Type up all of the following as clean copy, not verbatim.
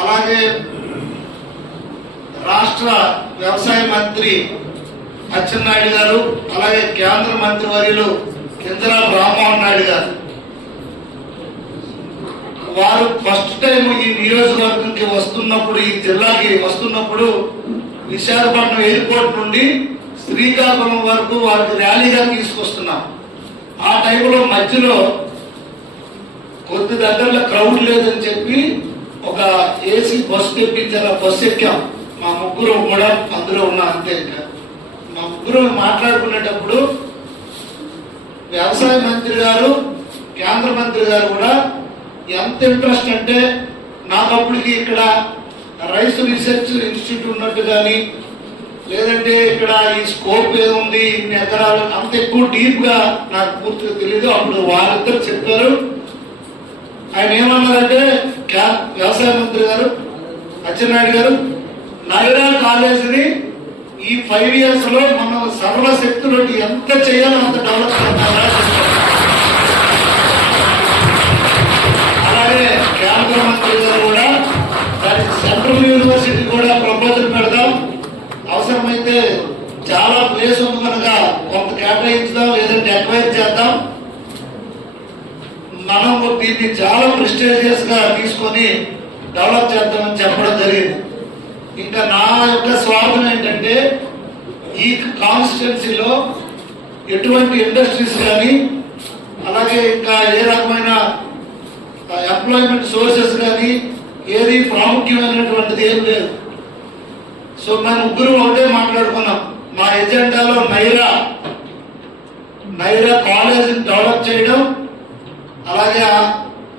అలాగే రాష్ట్ర వ్యవసాయ మంత్రి అచ్చెన్నాయుడు గారు, అలాగే కేంద్ర మంత్రి వర్యులు కింజరాపు రామ్మోహన్ నాయుడు గారు, వారు ఫస్ట్ టైం ఈ నియోజకవర్గంకి వస్తున్నప్పుడు, ఈ జిల్లాకి వస్తున్నప్పుడు విశాఖపట్నం ఎయిర్పోర్ట్ నుండి శ్రీకాకుళం వరకు వారికి ర్యాలీగా తీసుకొస్తున్నాం. ఆ టైంలో మధ్యలో కొద్ది దగ్గరలో క్రౌడ్ లేదని చెప్పి ఒక ఏసీ బస్సు తెప్పించారు. ఆ బస్సు ఎక్కాం. మా ముగ్గురు కూడా అందులో ఉన్నాం. అంతే. ఇంకా మా ముగ్గురు మాట్లాడుకునేటప్పుడు వ్యవసాయ మంత్రి గారు, కేంద్ర మంత్రి గారు కూడా ఎంత ఇంట్రెస్ట్ అంటే, నాకు అప్పటికి ఇక్కడ రైస్ రీసెర్చ్ ఇన్స్టిట్యూట్ ఉన్నట్టు కానీ, లేదంటే ఇక్కడ ఈ స్కోప్ ఏముంది, ఇన్ని ఎకరాలు, అంత ఎక్కువ డీప్ గా నాకు పూర్తిగా తెలియదు. అప్పుడు వారిద్దరు చెప్పారు. ఆయన ఏమన్నారంటే, వ్యవసాయ మంత్రి గారు అచ్చెన్నాయుడు గారు, నైరా కాలేజీని ఈ 5 years లో మనం సర్వశక్తులు ఎంత చేయాలో అంత డెవలప్ చేద్దామా. అలాగే కేంద్ర మంత్రి గారు కూడా దానికి సెంట్రల్ యూనివర్సిటీ కూడా ప్రపోజల్ పెడదాం, అవసరమైతే చాలా ప్లేస్ ఉంది కనుక కొంత కేటాయించుదాం, లేదంటే ఎక్వైర్ చేద్దాం, మనం దీన్ని చాలా ప్రెస్టీజియస్ గా తీసుకొని డెవలప్ చేద్దామని చెప్పడం జరిగింది. ఇంకా నా యొక్క స్వార్థం ఏంటంటే, ఈ కాన్స్టిట్యున్సీలో ఎటువంటి ఇండస్ట్రీస్ కానీ, అలాగే ఇంకా ఏ రకమైన ఎంప్లాయ్మెంట్ సోర్సెస్ కానీ ఏది ప్రాముఖ్యమైనటువంటిది ఏం లేదు. సో మేము ముగ్గురు ఒకటే మాట్లాడుకున్నాం. మా ఎజెండాలో నైరా కాలేజీని డెవలప్ చేయడం, అలాగే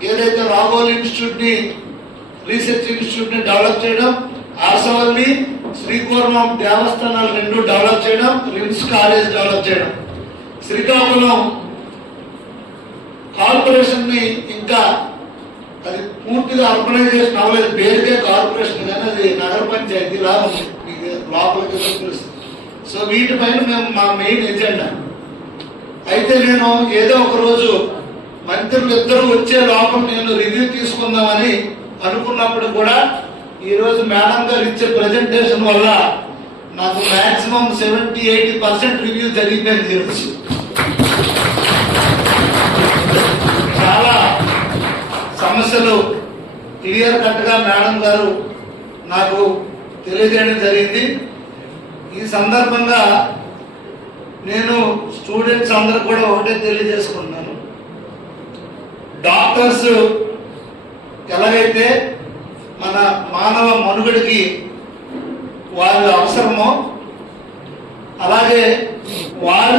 ఏదైతే రాఘోల్ ఇన్స్టిట్యూట్ ని, రీసెర్చ్ ఇన్స్టిట్యూట్ ని డెవలప్ చేయడం, ఆర్సవల్లి, శ్రీకూర్మం దేవస్థానాలు 2 డెవలప్ చేయడం, రిమ్స్ కాలేజ్ డెవలప్ చేయడం, శ్రీకాకుళం కార్పొరేషన్ ని ఇంకా అది పూర్తిగా అర్బనైజేషన్ అవ్వలేదు, పేరుకే కార్పొరేషన్ కానీ అది నగర పంచాయతీ లాగా ఉంది, లోపలికి తెలుస్తుంది. సో వీటిపైన మేము మా మెయిన్ ఎజెండా. అయితే నేను ఏదో ఒక రోజు మంత్రులు ఇద్దరు వచ్చే లోపల నేను రివ్యూ తీసుకుందామని అనుకున్నప్పుడు కూడా ఈ రోజు మేడం గారు ఇచ్చే ప్రెజెంటేషన్ వల్ల నాకు మాక్సిమం 70-80% రివ్యూ జరిగిపోయింది. చాలా సమస్యలు క్లియర్ కట్ గా మేడం గారు నాకు తెలియజేయడం జరిగింది. ఈ సందర్భంగా నేను స్టూడెంట్స్ అందరూ కూడా ఒకటే తెలియజేసుకుంటున్నాను. డాక్టర్స్ ఎలాగైతే మన మానవ మనుగడకి వారి అవసరమో, అలాగే వారి